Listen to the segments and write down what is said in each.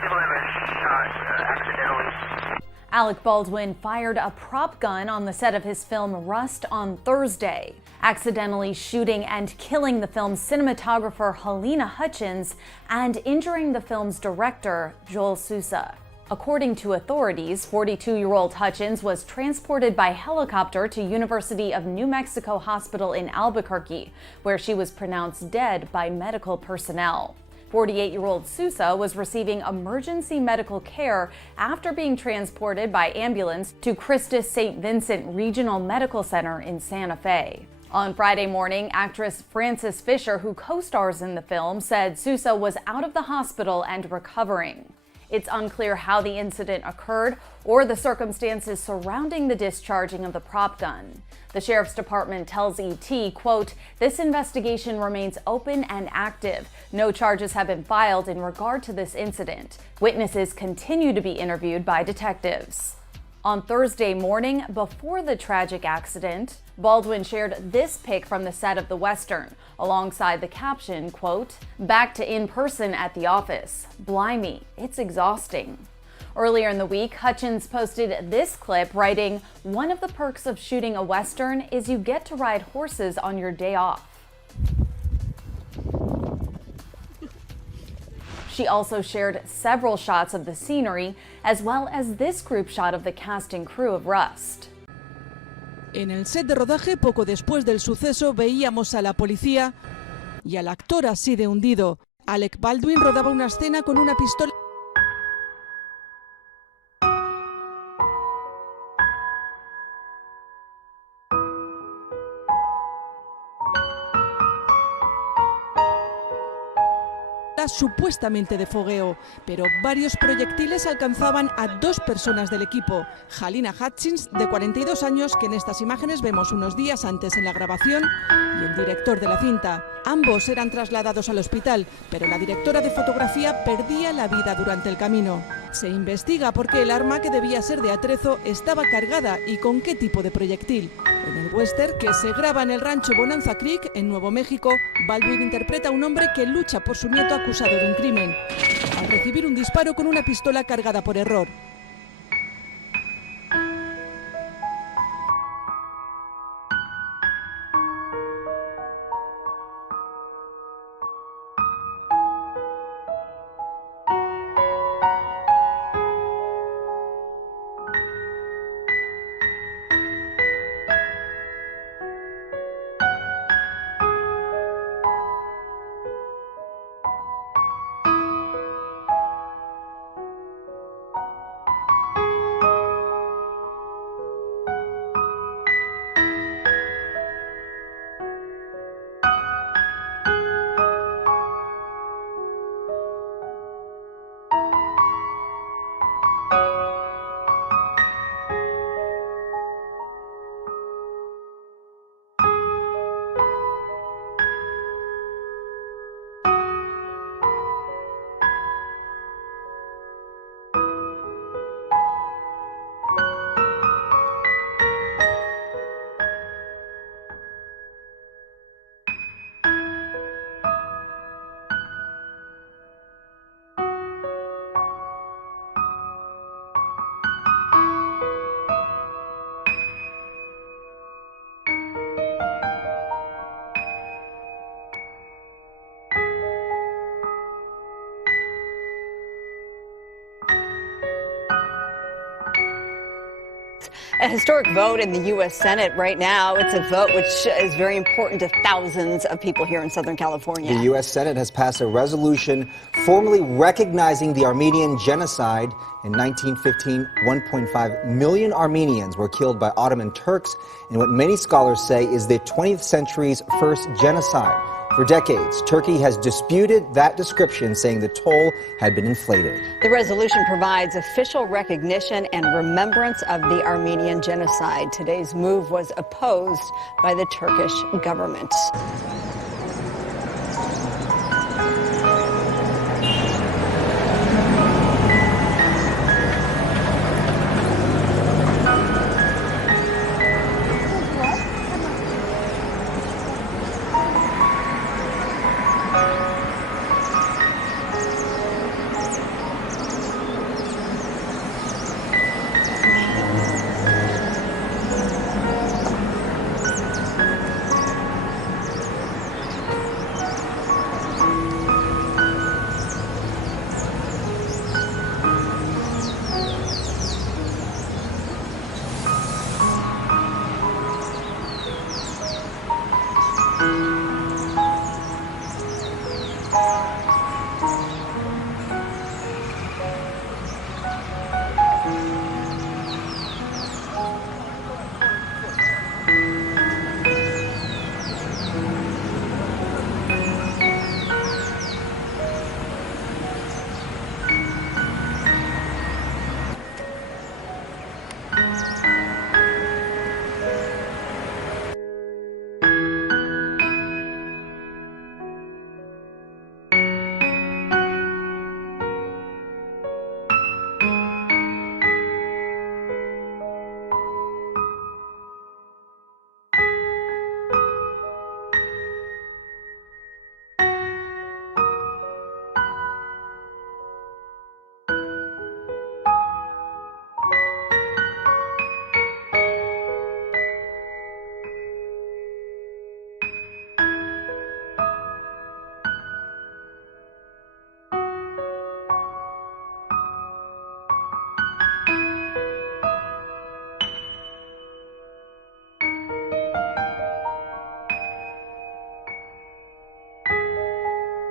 people that were shot accidentally. Alec Baldwin fired a prop gun on the set of his film Rust on Thursday, accidentally shooting and killing the film's cinematographer Halyna Hutchins and injuring the film's director Joel Sousa. According to authorities, 42-year-old Hutchins was transported by helicopter to University of New Mexico Hospital in Albuquerque, where she was pronounced dead by medical personnel. 48-year-old Sousa was receiving emergency medical care after being transported by ambulance to Christus St. Vincent Regional Medical Center in Santa Fe. On Friday morning, actress Frances Fisher, who co-stars in the film, said Sousa was out of the hospital and recovering. It's unclear how the incident occurred or the circumstances surrounding the discharging of the prop gun. The Sheriff's Department tells ET, quote, "This investigation remains open and active. No charges have been filed in regard to this incident. Witnesses continue to be interviewed by detectives." On Thursday morning, before the tragic accident, Baldwin shared this pic from the set of the Western, alongside the caption, quote, "Back to in-person at the office. Blimey, it's exhausting." Earlier in the week, Hutchins posted this clip writing, "One of the perks of shooting a Western is you get to ride horses on your day off." She also shared several shots of the scenery, as well as this group shot of the cast and crew of Rust. En el set de rodaje, poco después del suceso, veíamos a la policía y al actor así de hundido. Alec Baldwin rodaba una escena con una pistola supuestamente de fogueo, pero varios proyectiles alcanzaban a dos personas del equipo. Halyna Hutchins, de 42 años, que en estas imágenes vemos unos días antes en la grabación, y el director de la cinta. Ambos eran trasladados al hospital, pero la directora de fotografía perdía la vida durante el camino. Se investiga por qué el arma, que debía ser de atrezo, estaba cargada y con qué tipo de proyectil. En el western, que se graba en el rancho Bonanza Creek, en Nuevo México, Baldwin interpreta a un hombre que lucha por su nieto acusado de un crimen, al recibir un disparo con una pistola cargada por error. A historic vote in the U.S. Senate right now. It's a vote which is very important to thousands of people here in Southern California. The U.S. Senate has passed a resolution formally recognizing the Armenian genocide. In 1915, 1.5 million Armenians were killed by Ottoman Turks in what many scholars say is the 20th century's first genocide. For decades, Turkey has disputed that description, saying the toll had been inflated. The resolution provides official recognition and remembrance of the Armenian genocide. Today's move was opposed by the Turkish government.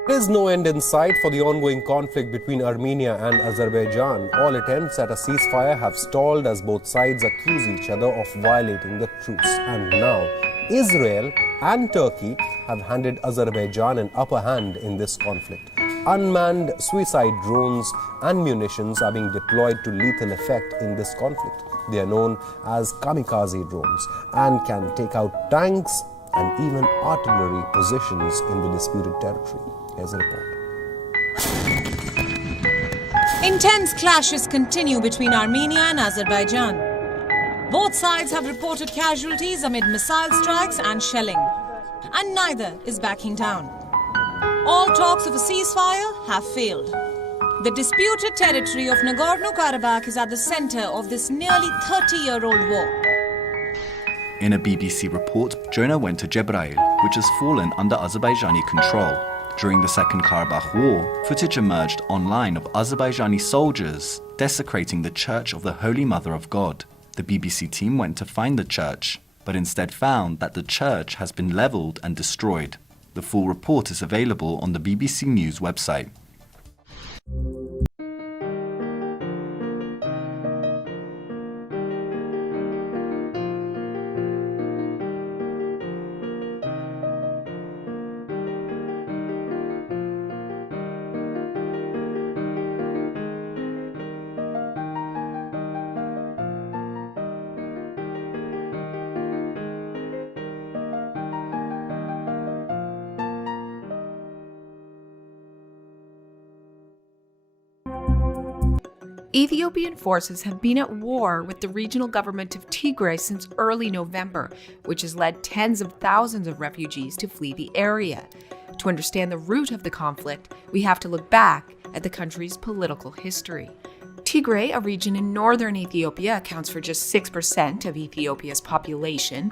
There is no end in sight for the ongoing conflict between Armenia and Azerbaijan. All attempts at a ceasefire have stalled as both sides accuse each other of violating the truce. And now, Israel and Turkey have handed Azerbaijan an upper hand in this conflict. Unmanned suicide drones and munitions are being deployed to lethal effect in this conflict. They are known as kamikaze drones and can take out tanks and even artillery positions in the disputed territory. Here's a report. Intense clashes continue between Armenia and Azerbaijan. Both sides have reported casualties amid missile strikes and shelling, and neither is backing down. All talks of a ceasefire have failed. The disputed territory of Nagorno-Karabakh is at the center of this nearly 30-year-old war. In a BBC report, Jonah went to Jebrail, which has fallen under Azerbaijani control. During the Second Karabakh War, footage emerged online of Azerbaijani soldiers desecrating the Church of the Holy Mother of God. The BBC team went to find the church, but instead found that the church has been leveled and destroyed. The full report is available on the BBC News website. Ethiopian forces have been at war with the regional government of Tigray since early November, which has led tens of thousands of refugees to flee the area. To understand the root of the conflict, we have to look back at the country's political history. Tigray, a region in northern Ethiopia, accounts for just 6% of Ethiopia's population.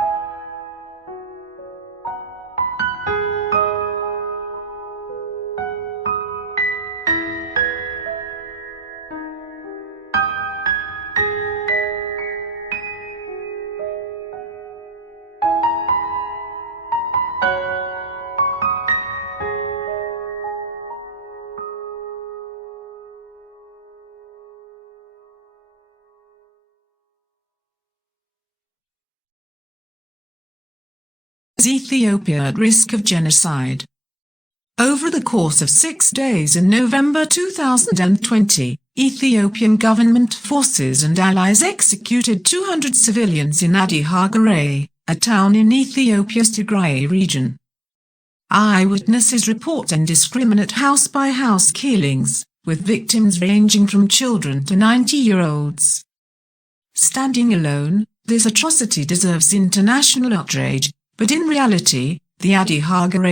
Ethiopia at risk of genocide. Over the course of 6 days in November 2020, Ethiopian government forces and allies executed 200 civilians in Addis, a town in Ethiopia's Tigray region. Eyewitnesses report indiscriminate house-by-house killings, with victims ranging from children to 90-year-olds. Standing alone, this atrocity deserves international outrage. But in reality, the Addis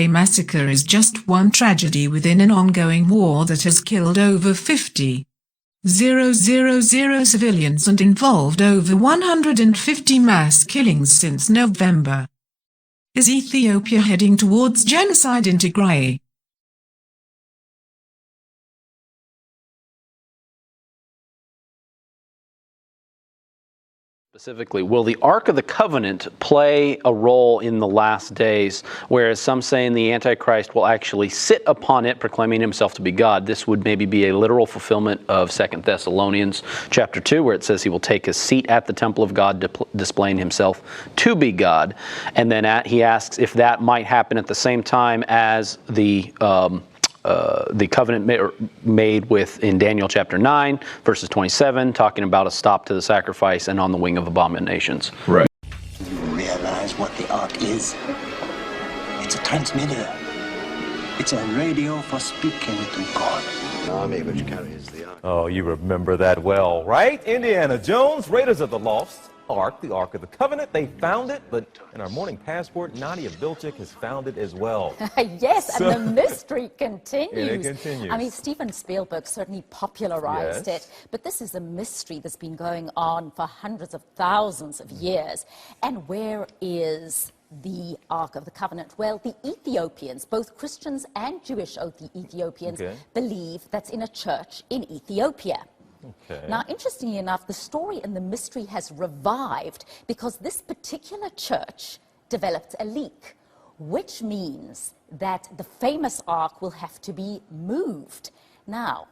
massacre is just one tragedy within an ongoing war that has killed over 50,000 civilians and involved over 150 mass killings since November. Is Ethiopia heading towards genocide in Tigray? Specifically, will the Ark of the Covenant play a role in the last days, whereas some saying the Antichrist will actually sit upon it, proclaiming himself to be God? This would maybe be a literal fulfillment of 2 Thessalonians chapter 2, where it says he will take his seat at the temple of God, displaying himself to be God. And then he asks if that might happen at the same time as the covenant made in Daniel chapter 9, verses 27, talking about a stop to the sacrifice and on the wing of abominations. Right. Do you realize what the Ark is? It's a transmitter. It's a radio for speaking to God. An army which carries the Ark. Oh, you remember that well, right? Indiana Jones, Raiders of the Lost Ark, the Ark of the Covenant. They found it, but in our morning passport, Nadia Bilchik has found it as well. Yes, and the mystery continues. And it continues. I mean, Steven Spielberg certainly popularized it, but this is a mystery that's been going on for hundreds of thousands of years. And where is the Ark of the Covenant? Well, the Ethiopians, both Christians and Jewish Ethiopians, believe that's in a church in Ethiopia. Okay. Now, interestingly enough, the story and the mystery has revived because this particular church developed a leak. which means that the famous Ark will have to be moved. Now,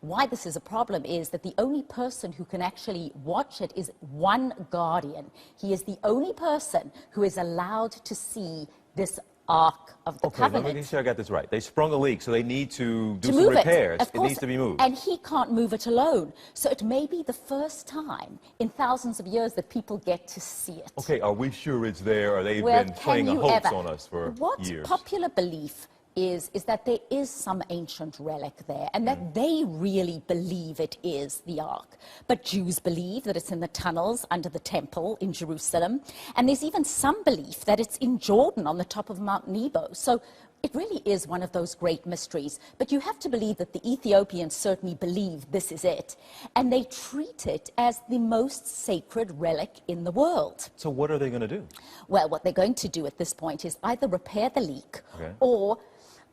why this is a problem is that the only person who can actually watch it is one guardian. He is the only person who is allowed to see this Ark of the Covenant. Let me make sure I got this right. They sprung a leak, so they need to do some move repairs. Of course, it needs to be moved. And he can't move it alone. So it may be the first time in thousands of years that people get to see it. Okay, are we sure it's there, or they've been playing a hoax on us for years? What popular belief is that there is some ancient relic there, and that they really believe it is the Ark. But Jews believe that it's in the tunnels under the temple in Jerusalem, and there's even some belief that it's in Jordan on the top of Mount Nebo. So it really is one of those great mysteries. But you have to believe that the Ethiopians certainly believe this is it, and they treat it as the most sacred relic in the world. So what are they going to do? Well, what they're going to do at this point is either repair the leak, or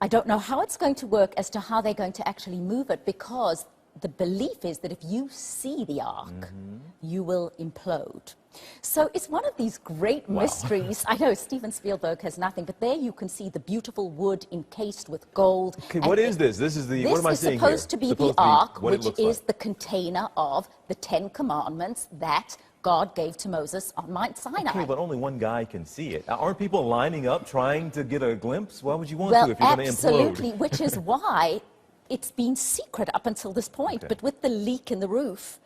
I don't know how it's going to work as to how they're going to actually move it, because the belief is that if you see the Ark, you will implode. So it's one of these great mysteries. I know Steven Spielberg has nothing, but there you can see the beautiful wood encased with gold. Okay, what is this? This is the, what am I seeing here? This is supposed to be the Ark, which is the container of the 10 Commandments that God gave to Moses on Mount Sinai. Okay, but only one guy can see it. Aren't people lining up trying to get a glimpse? Why would you want to if you're going to implode? Absolutely, which is why it's been secret up until this point. But with the leak in the roof,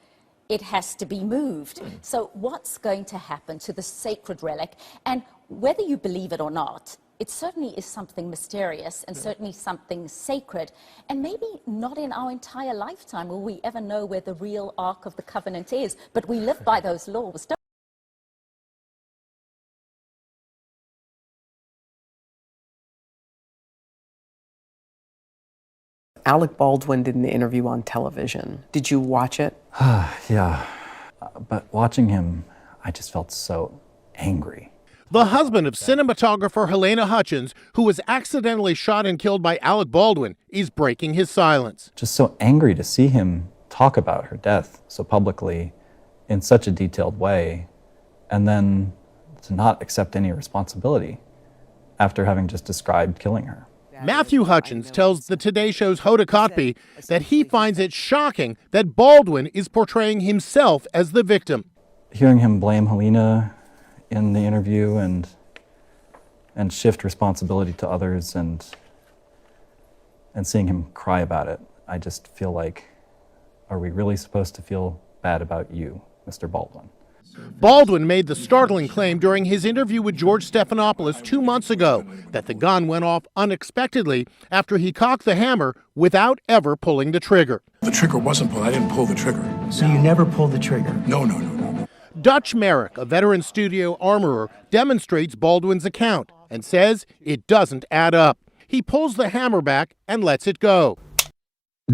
it has to be moved. So what's going to happen to the sacred relic? And whether you believe it or not, it certainly is something mysterious and certainly something sacred. And maybe not in our entire lifetime will we ever know where the real Ark of the Covenant is. But we live by those laws, don't we? Alec Baldwin did an interview on television. Did you watch it? Yeah, but watching him, I just felt so angry. The husband of cinematographer Halyna Hutchins, who was accidentally shot and killed by Alec Baldwin, is breaking his silence. Just so angry to see him talk about her death so publicly in such a detailed way, and then to not accept any responsibility after having just described killing her. Matthew Hutchins tells the Today Show's Hoda Kotb that he finds it shocking that Baldwin is portraying himself as the victim. Hearing him blame Halyna in the interview and shift responsibility to others and seeing him cry about it, I just feel like, are we really supposed to feel bad about you, Mr. Baldwin? Baldwin made the startling claim during his interview with George Stephanopoulos 2 months ago that the gun went off unexpectedly after he cocked the hammer without ever pulling the trigger. The trigger wasn't pulled. I didn't pull the trigger. So you never pulled the trigger? No. Dutch Merrick, a veteran studio armorer, demonstrates Baldwin's account and says it doesn't add up. He pulls the hammer back and lets it go.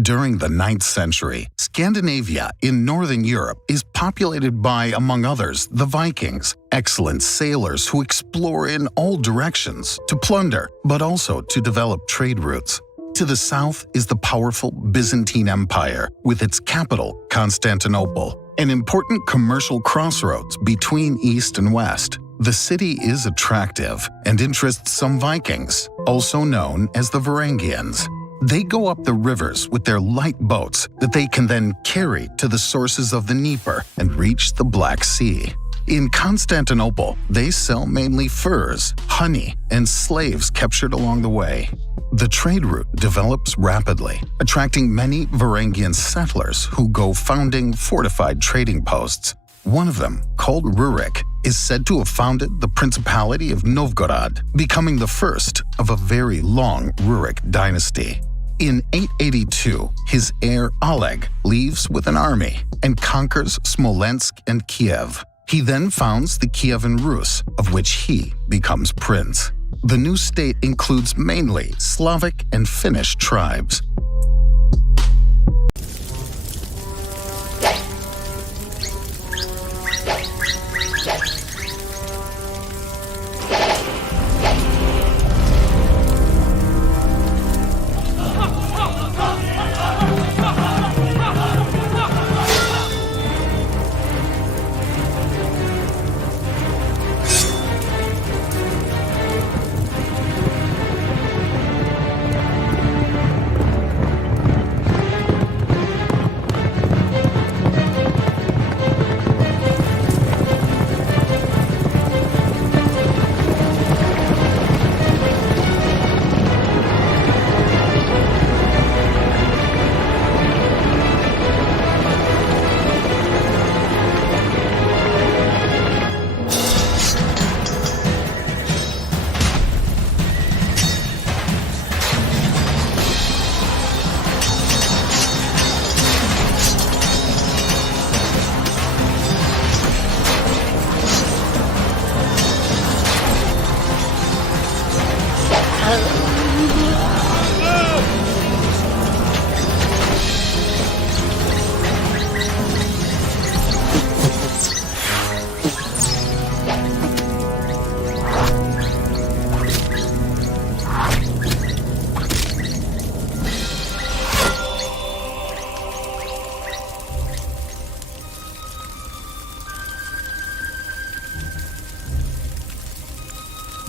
During the 9th century, Scandinavia in northern Europe is populated by, among others, the Vikings, excellent sailors who explore in all directions to plunder, but also to develop trade routes. To the south is the powerful Byzantine Empire, with its capital, Constantinople, an important commercial crossroads between East and West. The city is attractive and interests some Vikings, also known as the Varangians. They go up the rivers with their light boats that they can then carry to the sources of the Dnieper and reach the Black Sea. In Constantinople, they sell mainly furs, honey, and slaves captured along the way. The trade route develops rapidly, attracting many Varangian settlers who go founding fortified trading posts. One of them, called Rurik, is said to have founded the Principality of Novgorod, becoming the first of a very long Rurik dynasty. In 882, his heir Oleg leaves with an army and conquers Smolensk and Kiev. He then founds the Kievan Rus, of which he becomes prince. The new state includes mainly Slavic and Finnish tribes.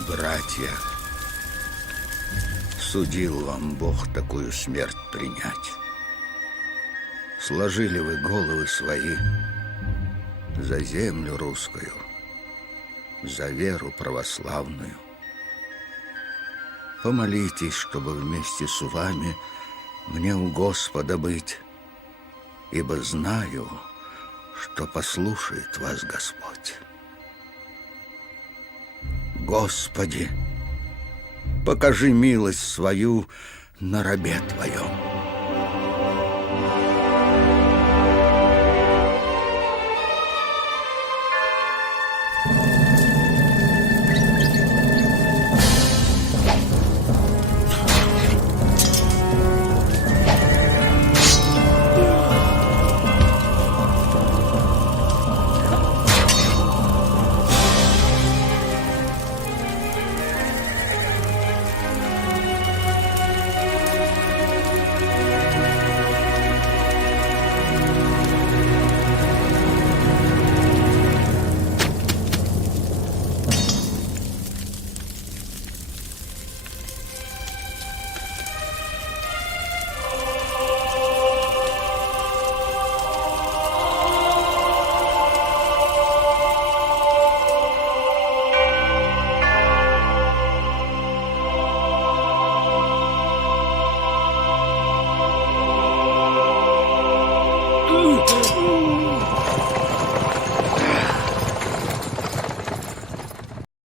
Братья, судил вам Бог такую смерть принять. Сложили вы головы свои за землю русскую, за веру православную. Помолитесь, чтобы вместе с вами мне у Господа быть, ибо знаю, что послушает вас Господь. Господи, покажи милость свою на рабе Твоем.